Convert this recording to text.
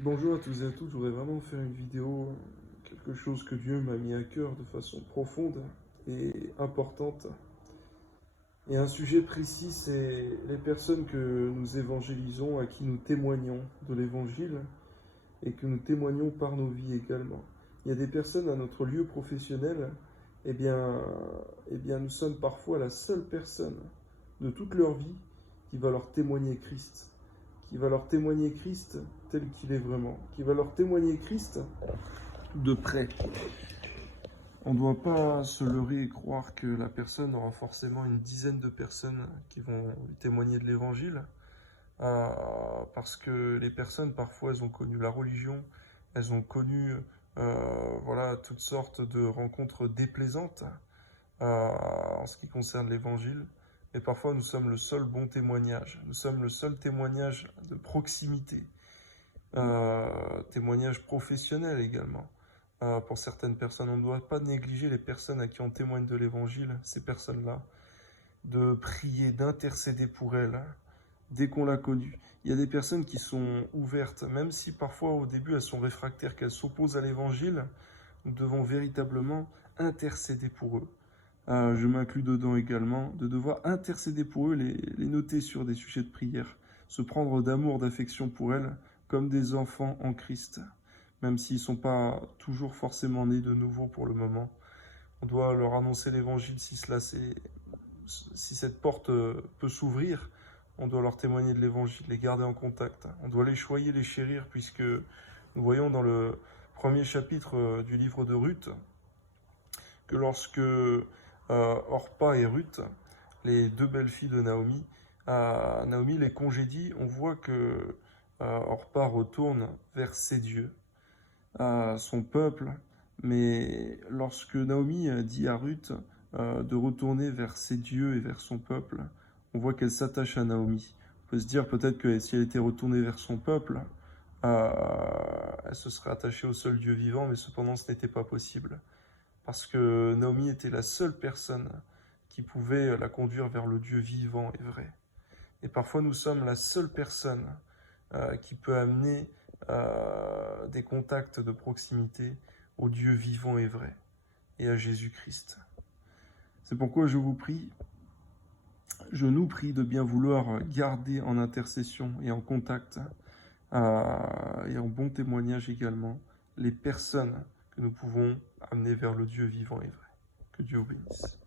Bonjour à tous et à toutes, je voudrais vraiment faire une vidéo, quelque chose que Dieu m'a mis à cœur de façon profonde et importante. Et un sujet précis, c'est les personnes que nous évangélisons, à qui nous témoignons de l'évangile et que nous témoignons par nos vies également. Il y a des personnes à notre lieu professionnel, eh bien, nous sommes parfois la seule personne de toute leur vie qui va leur témoigner Christ, qui va leur témoigner Christ tel qu'il est vraiment, qui va leur témoigner Christ de près. On ne doit pas se leurrer et croire que la personne aura forcément une dizaine de personnes qui vont lui témoigner de l'évangile, parce que les personnes, parfois, elles ont connu la religion, elles ont connu voilà, toutes sortes de rencontres déplaisantes en ce qui concerne l'évangile. Et parfois, nous sommes le seul bon témoignage. Nous sommes le seul témoignage de proximité, témoignage professionnel également. Pour certaines personnes, on ne doit pas négliger les personnes à qui on témoigne de l'évangile, ces personnes-là, de prier, d'intercéder pour elles, dès qu'on l'a connue. Il y a des personnes qui sont ouvertes, même si parfois au début elles sont réfractaires, qu'elles s'opposent à l'évangile, nous devons véritablement intercéder pour eux. Je m'inclus dedans également, de devoir intercéder pour eux, les noter sur des sujets de prière, se prendre d'amour, d'affection pour elles, comme des enfants en Christ, même s'ils ne sont pas toujours forcément nés de nouveau pour le moment. On doit leur annoncer l'évangile si cette porte peut s'ouvrir. On doit leur témoigner de l'évangile, les garder en contact. On doit les choyer, les chérir, puisque nous voyons dans le premier chapitre du livre de Ruth que lorsque Orpa et Ruth, les deux belles filles de Naomi, Naomi les congédie, on voit que Orpa retourne vers ses dieux, son peuple, mais lorsque Naomi dit à Ruth de retourner vers ses dieux et vers son peuple, on voit qu'elle s'attache à Naomi. On peut se dire peut-être que si elle était retournée vers son peuple, elle se serait attachée au seul Dieu vivant, mais cependant ce n'était pas possible. Parce que Naomi était la seule personne qui pouvait la conduire vers le Dieu vivant et vrai. Et parfois nous sommes la seule personne qui peut amener des contacts de proximité au Dieu vivant et vrai, et à Jésus-Christ. C'est pourquoi je nous prie de bien vouloir garder en intercession et en contact, et en bon témoignage également, les personnes que nous pouvons amener vers le Dieu vivant et vrai. Que Dieu vous bénisse.